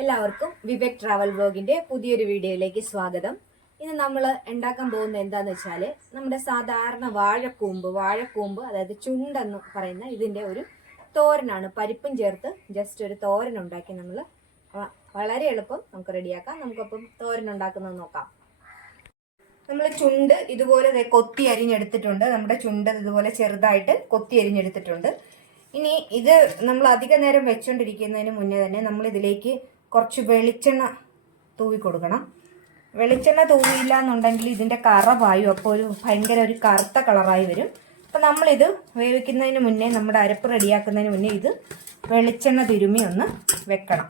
എല്ലാവർക്കും വിവേക് ട്രാവൽ വ്ലോഗിന്റെ പുതിയൊരു വീഡിയോയിലേക്ക് സ്വാഗതം. ഇന്ന് നമ്മൾ ഉണ്ടാക്കാൻ പോകുന്ന എന്താന്ന് വെച്ചാൽ നമ്മുടെ സാധാരണ വാഴക്കൂമ്പ് വാഴക്കൂമ്പ് അതായത് ചുണ്ടെന്ന് പറയുന്ന ഇതിന്റെ ഒരു തോരനാണ്. പരിപ്പും ചേർത്ത് ജസ്റ്റ് ഒരു തോരൻ ഉണ്ടാക്കി നമ്മൾ വളരെ എളുപ്പം നമുക്ക് റെഡിയാക്കാം. നമുക്കപ്പം തോരൻ ഉണ്ടാക്കുന്നത് നോക്കാം. നമ്മൾ ചുണ്ട് ഇതുപോലെ കൊത്തി അരിഞ്ഞെടുത്തിട്ടുണ്ട്. നമ്മുടെ ചുണ്ട് ഇതുപോലെ ചെറുതായിട്ട് കൊത്തി അരിഞ്ഞെടുത്തിട്ടുണ്ട്. ഇനി ഇത് നമ്മൾ അധിക നേരം വെച്ചുകൊണ്ടിരിക്കുന്നതിന് മുന്നേ തന്നെ നമ്മൾ ഇതിലേക്ക് കുറച്ച് വെളിച്ചെണ്ണ തൂവി കൊടുക്കണം. വെളിച്ചെണ്ണ തൂവിയില്ല എന്നുണ്ടെങ്കിൽ ഇതിന്റെ കറ അപ്പോൾ ഒരു ഭയങ്കര ഒരു കറുത്ത കളറായി വരും. അപ്പം നമ്മളിത് വേവിക്കുന്നതിന് മുന്നേ നമ്മുടെ അരപ്പ് റെഡിയാക്കുന്നതിന് മുന്നേ ഇത് വെളിച്ചെണ്ണ തിരുമി ഒന്ന് വെക്കണം.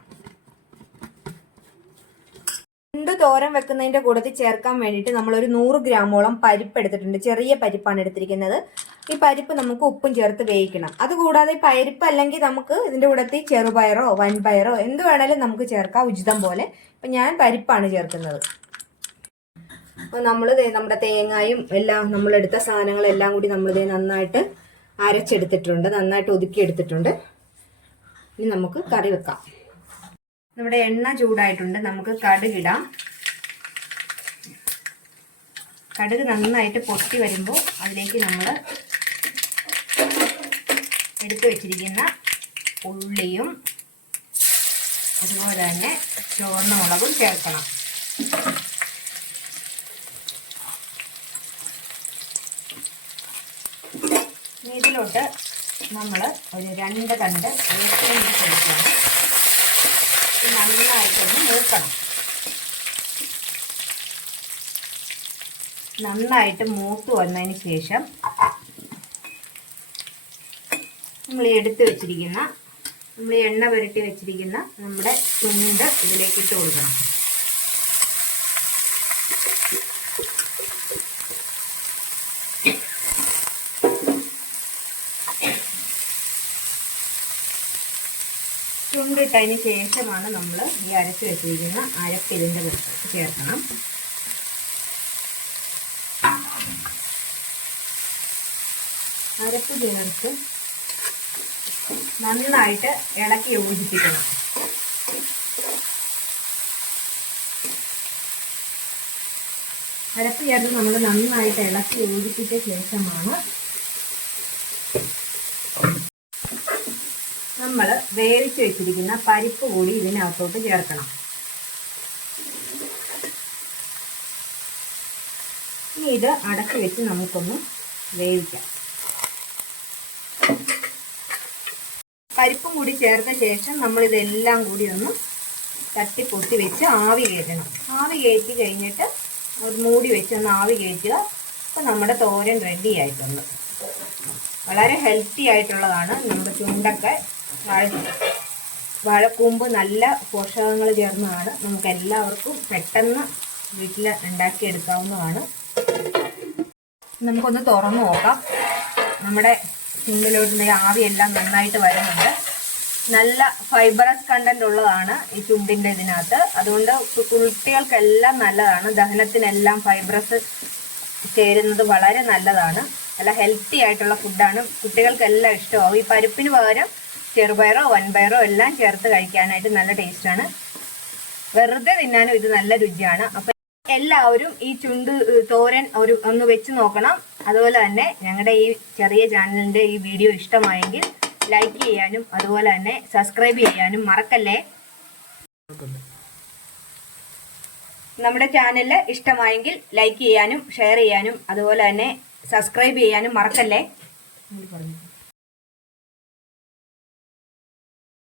രണ്ട് തോരൻ വെക്കുന്നതിന്റെ കൂട്ടത്തിൽ ചേർക്കാൻ വേണ്ടിയിട്ട് നമ്മളൊരു നൂറ് ഗ്രാമോളം പരിപ്പ് എടുത്തിട്ടുണ്ട്. ചെറിയ പരിപ്പാണ് എടുത്തിരിക്കുന്നത്. ഈ പരിപ്പ് നമുക്ക് ഉപ്പും ചേർത്ത് വേവിക്കണം. അതുകൂടാതെ ഈ പരിപ്പ് അല്ലെങ്കിൽ നമുക്ക് ഇതിന്റെ കൂടത്തിൽ ചെറുപയറോ വൻപയറോ എന്ത് വേണേലും നമുക്ക് ചേർക്കാം ഉചിതം പോലെ. ഇപ്പം ഞാൻ പരിപ്പാണ് ചേർക്കുന്നത്. അപ്പോൾ നമ്മൾ നമ്മുടെ തേങ്ങയും എല്ലാം നമ്മളെടുത്ത സാധനങ്ങളെല്ലാം കൂടി നമ്മളിതേ നന്നായിട്ട് അരച്ചെടുത്തിട്ടുണ്ട്. നന്നായിട്ട് ഒതുക്കിയെടുത്തിട്ടുണ്ട് ഇനി നമുക്ക് കറി വെക്കാം. നമ്മുടെ എണ്ണ ചൂടായിട്ടുണ്ട്. നമുക്ക് കടുകിടാം കടുക് നന്നായിട്ട് പൊട്ടി വരുമ്പോൾ അതിലേക്ക് നമ്മൾ എടുത്തു വെച്ചിരിക്കുന്ന ഉള്ളിയും അതുപോലെ തന്നെ ചുവന്ന മുളകും ചേർക്കണം. ഇതിലോട്ട് നമ്മൾ ഒരു രണ്ട് തണ്ട് വെളുത്തുള്ളി ചേർക്കണം നന്നായിട്ടൊന്ന് മൂക്കണം. നന്നായിട്ട് മൂത്ത് വന്നതിന് ശേഷം നമ്മൾ എടുത്ത് വെച്ചിരിക്കുന്ന നമ്മൾ എണ്ണ പുരട്ടി വെച്ചിരിക്കുന്ന നമ്മുടെ തുണ്ട് ഇതിലേക്ക് ഇട്ട് കൊടുക്കണം. ചുണ്ടിട്ടതിന് ശേഷമാണ് നമ്മൾ ഈ അരച്ച് വെച്ചിരിക്കുന്ന അരപ്പ് ഇതിന്റെ ചേർക്കണം. അരപ്പ് ചേർത്ത് നന്നായിട്ട് ഇളക്കി യോജിപ്പിക്കണം. അരപ്പ് ചേർത്ത് നമ്മൾ നന്നായിട്ട് ഇളക്കി യോജിപ്പിച്ച ശേഷമാണ് നമ്മൾ വേവിച്ച് വെച്ചിരിക്കുന്ന പരിപ്പ് കൂടി ഇതിനകത്തോട്ട് ചേർക്കണം. ഇനി ഇത് അടച്ചു വെച്ച് നമുക്കൊന്ന് വേവിക്കാം. പരിപ്പും കൂടി ചേർത്ത ശേഷം നമ്മൾ ഇതെല്ലാം കൂടി ഒന്ന് തട്ടി പൊട്ടി വെച്ച് ആവി കയറ്റണം. ആവി കയറ്റി കഴിഞ്ഞിട്ട് ഒരു മൂടി വെച്ച് ഒന്ന് ആവി കയറ്റുക. അപ്പം നമ്മുടെ തോരൻ റെഡി ആയിട്ടുണ്ട്. വളരെ ഹെൽത്തി ആയിട്ടുള്ളതാണ് നമ്മുടെ ചുണ്ടൊക്കെ വാഴ വാഴക്കൂമ്പ് നല്ല പോഷകങ്ങൾ ചേർന്നതാണ്. നമുക്ക് എല്ലാവർക്കും പെട്ടെന്ന് വീട്ടിൽ ഉണ്ടാക്കിയെടുക്കാവുന്നതാണ്. നമുക്കൊന്ന് തുറന്നു നോക്കാം. നമ്മുടെ ചുണ്ടിലോട്ട് ആവിയെല്ലാം നന്നായിട്ട് വരുന്നുണ്ട്. നല്ല ഫൈബറസ് കണ്ടന്റ് ഉള്ളതാണ് ഈ ചുണ്ടിന്റെ ഇതിനകത്ത്. അതുകൊണ്ട് കുട്ടികൾക്കെല്ലാം നല്ലതാണ്. ദഹനത്തിനെല്ലാം ഫൈബറസ് ചേരുന്നത് വളരെ നല്ലതാണ്. നല്ല ഹെൽത്തി ആയിട്ടുള്ള ഫുഡാണ് കുട്ടികൾക്കെല്ലാം ഇഷ്ടമാവും ഈ പരിപ്പിന് പകരം ചെറുപയറോ വൻപയറോ എല്ലാം ചേർത്ത് കഴിക്കാനായിട്ട് നല്ല ടേസ്റ്റാണ്. വെറുതെ തിന്നാനും ഇത് നല്ല രുചിയാണ്. അപ്പൊ എല്ലാവരും ഈ ചുണ്ട് തോരൻ ഒരു ഒന്ന് വെച്ച് നോക്കണം. അതുപോലെ തന്നെ ഞങ്ങളുടെ ഈ ചെറിയ ചാനലിന്റെ ഈ വീഡിയോ ഇഷ്ടമായെങ്കിൽ ലൈക്ക് ചെയ്യാനും അതുപോലെ തന്നെ സബ്സ്ക്രൈബ് ചെയ്യാനും മറക്കല്ലേ? നമ്മുടെ ചാനൽ ഇഷ്ടമായെങ്കിൽ ലൈക്ക് ചെയ്യാനും ഷെയർ ചെയ്യാനും അതുപോലെ തന്നെ സബ്സ്ക്രൈബ് ചെയ്യാനും മറക്കല്ലേ?